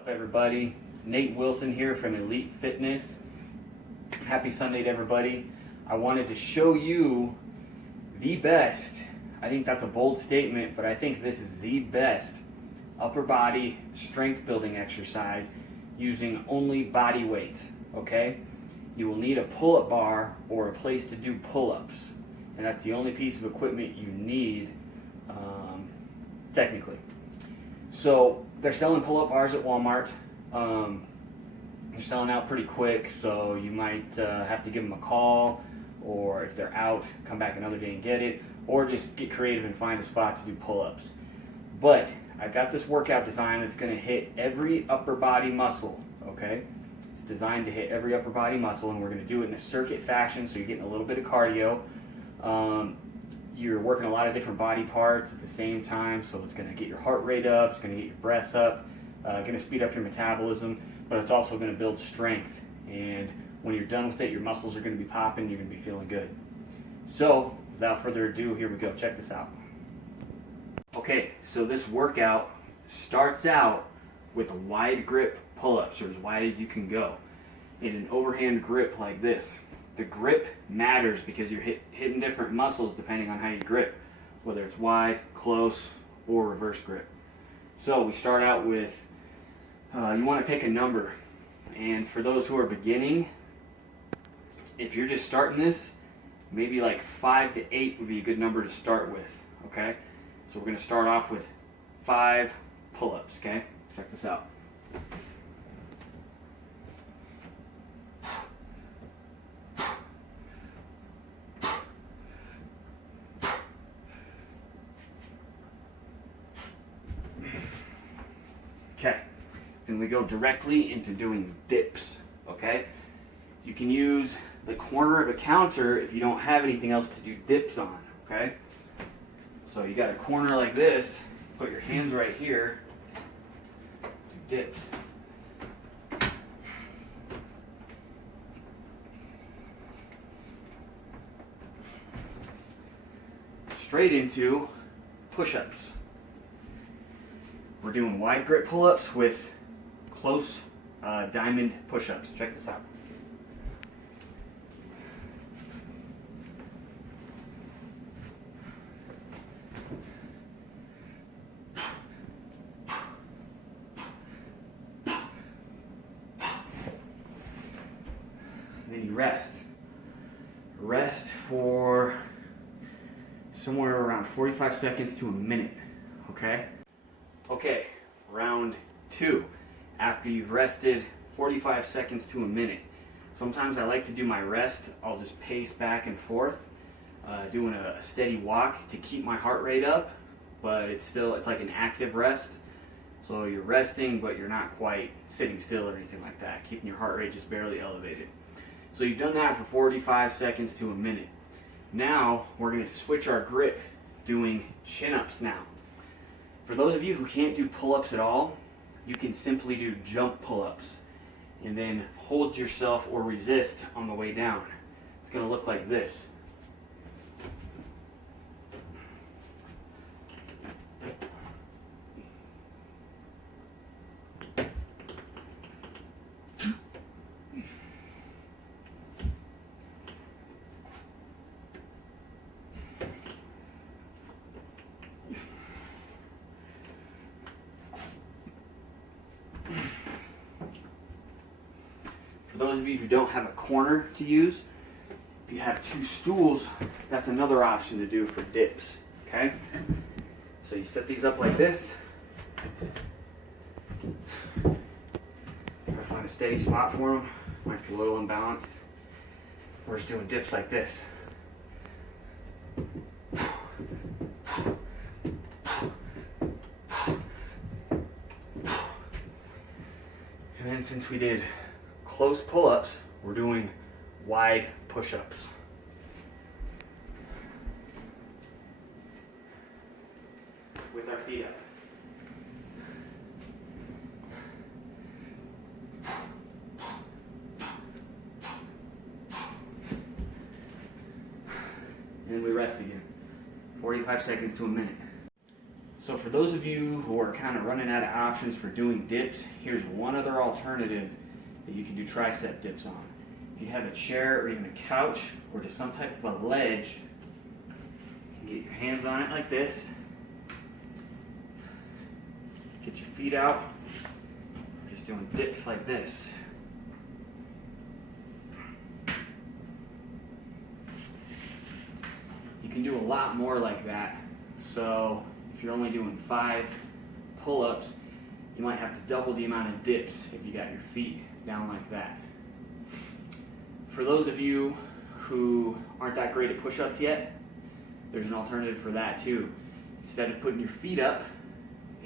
Up everybody, Nate Wilson here from Elite Fitness. Happy Sunday to everybody. I wanted to show you the best, I think that's a bold statement, but I think this is the best upper body strength building exercise using only body weight, okay? You will need a pull-up bar or a place to do pull-ups, and that's the only piece of equipment you need technically. So they're selling pull-up bars at Walmart. They're selling out pretty quick, so you might have to give them a call, or if they're out, come back another day and get it, or just get creative and find a spot to do pull-ups. But I've got this workout design that's going to hit every upper body muscle, okay? It's designed to hit every upper body muscle, and we're going to do it in a circuit fashion, so you're getting a little bit of cardio. You're working a lot of different body parts at the same time, so it's going to get your heart rate up, it's going to get your breath up, going to speed up your metabolism, but it's also going to build strength. And when you're done with it, your muscles are going to be popping, you're going to be feeling good. So, without further ado, here we go. Check this out. Okay, so this workout starts out with a wide grip pull-ups, or as wide as you can go, in an overhand grip like this. The grip matters because you're hitting different muscles depending on how you grip, whether it's wide, close, or reverse grip. So we start out with, you want to pick a number. And for those who are beginning, if you're just starting this, maybe like 5 to 8 would be a good number to start with, okay? So we're going to start off with 5 pull-ups, okay? Check this out. Okay, then we go directly into doing dips, okay? You can use the corner of a counter if you don't have anything else to do dips on, okay? So you got a corner like this, put your hands right here, do dips. Straight into push-ups. We're doing wide grip pull-ups with close diamond push-ups. Check this out. Then you rest. Rest for somewhere around 45 seconds to a minute, okay? Okay, round 2. After you've rested 45 seconds to a minute. Sometimes I like to do my rest, I'll just pace back and forth, doing a steady walk to keep my heart rate up, but it's like an active rest. So you're resting, but you're not quite sitting still or anything like that, keeping your heart rate just barely elevated. So you've done that for 45 seconds to a minute. Now we're going to switch our grip, doing chin-ups now. For those of you who can't do pull-ups at all, you can simply do jump pull-ups and then hold yourself or resist on the way down. It's going to look like this. For those of you who don't have a corner to use, if you have 2 stools, that's another option to do for dips, okay? So you set these up like this. Try to find a steady spot for them. Might be a little imbalanced. We're just doing dips like this. And then since we did close pull-ups, we're doing wide push-ups. With our feet up. And then we rest again. 45 seconds to a minute. So for those of you who are kind of running out of options for doing dips, here's one other alternative that you can do tricep dips on. If you have a chair or even a couch or just some type of a ledge, you can get your hands on it like this. Get your feet out. We're just doing dips like this. You can do a lot more like that. So if you're only doing 5 pull-ups, you might have to double the amount of dips if you got your feet down like that. For those of you who aren't that great at push-ups yet, there's an alternative for that too. Instead of putting your feet up,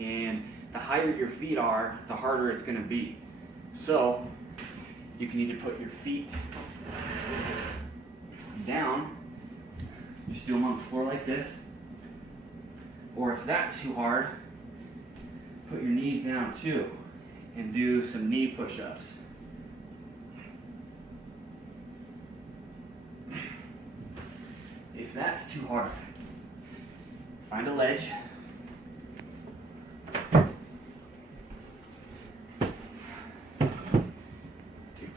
and the higher your feet are, the harder it's going to be. So you can either put your feet down, just do them on the floor like this, or if that's too hard, put your knees down too and do some knee push-ups. If that's too hard, find a ledge. Do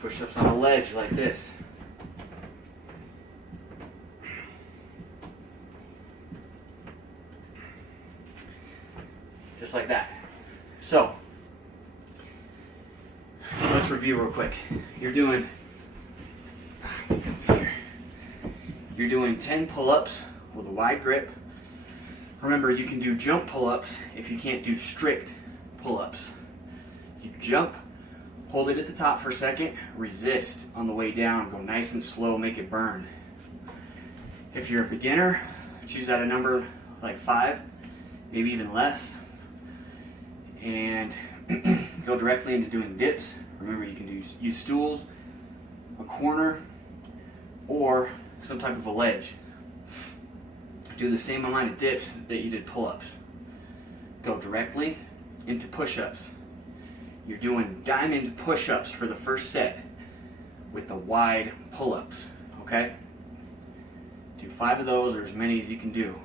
push-ups on a ledge like this. Just like that. So, let's review real quick. You're doing 10 pull-ups with a wide grip. Remember, you can do jump pull-ups if you can't do strict pull-ups. You jump, hold it at the top for a second, resist on the way down, go nice and slow, make it burn. If you're a beginner, choose out a number like 5, maybe even less, and go directly into doing dips. Remember, you can use stools, a corner, or some type of a ledge. Do the same amount of dips that you did pull-ups. Go directly into push-ups. You're doing diamond push-ups for the first set with the wide pull-ups, okay? Do 5 of those or as many as you can do.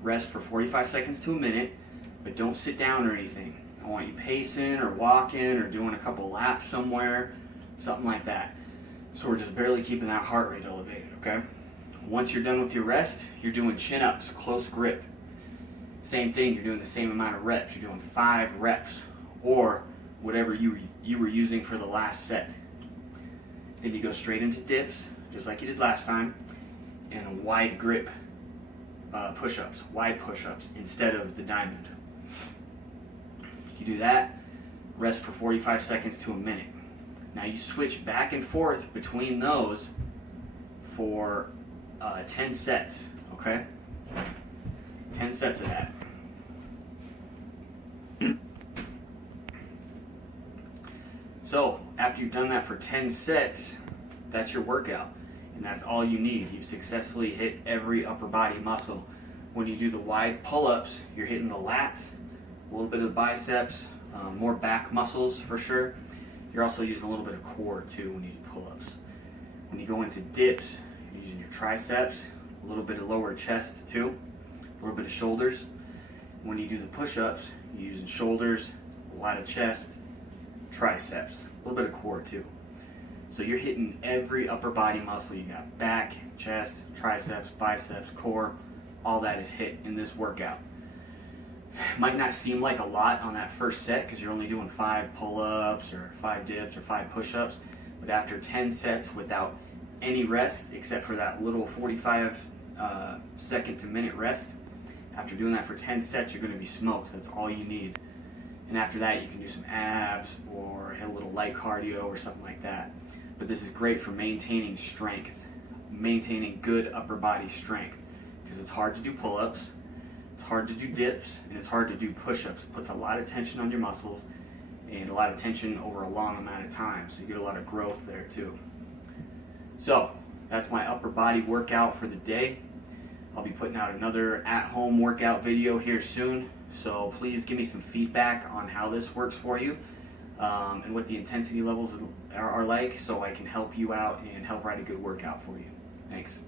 Rest for 45 seconds to a minute, but don't sit down or anything. I want you pacing or walking or doing a couple laps somewhere, something like that. So we're just barely keeping that heart rate elevated, okay? Once you're done with your rest, you're doing chin-ups, close grip. Same thing, you're doing the same amount of reps. You're doing 5 reps or whatever you were using for the last set. Then you go straight into dips, just like you did last time, and wide grip push-ups, wide push-ups instead of the diamond. You do that, rest for 45 seconds to a minute. Now you switch back and forth between those for 10 sets, okay? 10 sets of that. So after you've done that for 10 sets, that's your workout. And that's all you need. You've successfully hit every upper body muscle. When you do the wide pull-ups, you're hitting the lats, a little bit of the biceps, more back muscles for sure. You're also using a little bit of core too when you do pull-ups. When you go into dips, you're using your triceps, a little bit of lower chest too, a little bit of shoulders. When you do the push-ups, you're using shoulders, a lot of chest, triceps, a little bit of core too. So you're hitting every upper body muscle. You got back, chest, triceps, biceps, core, all that is hit in this workout. Might not seem like a lot on that first set because you're only doing 5 pull-ups or 5 dips or 5 push-ups, but after 10 sets without any rest except for that little 45 second to minute rest, after doing that for 10 sets, you're going to be smoked. That's all you need. And after that, you can do some abs or hit a little light cardio or something like that. But this is great for maintaining strength, maintaining good upper body strength, because it's hard to do pull-ups, it's hard to do dips, and it's hard to do push-ups. It puts a lot of tension on your muscles and a lot of tension over a long amount of time, so you get a lot of growth there too. So that's my upper body workout for the day. I'll be putting out another at-home workout video here soon, so please give me some feedback on how this works for you and what the intensity levels are like, so I can help you out and help write a good workout for you. Thanks.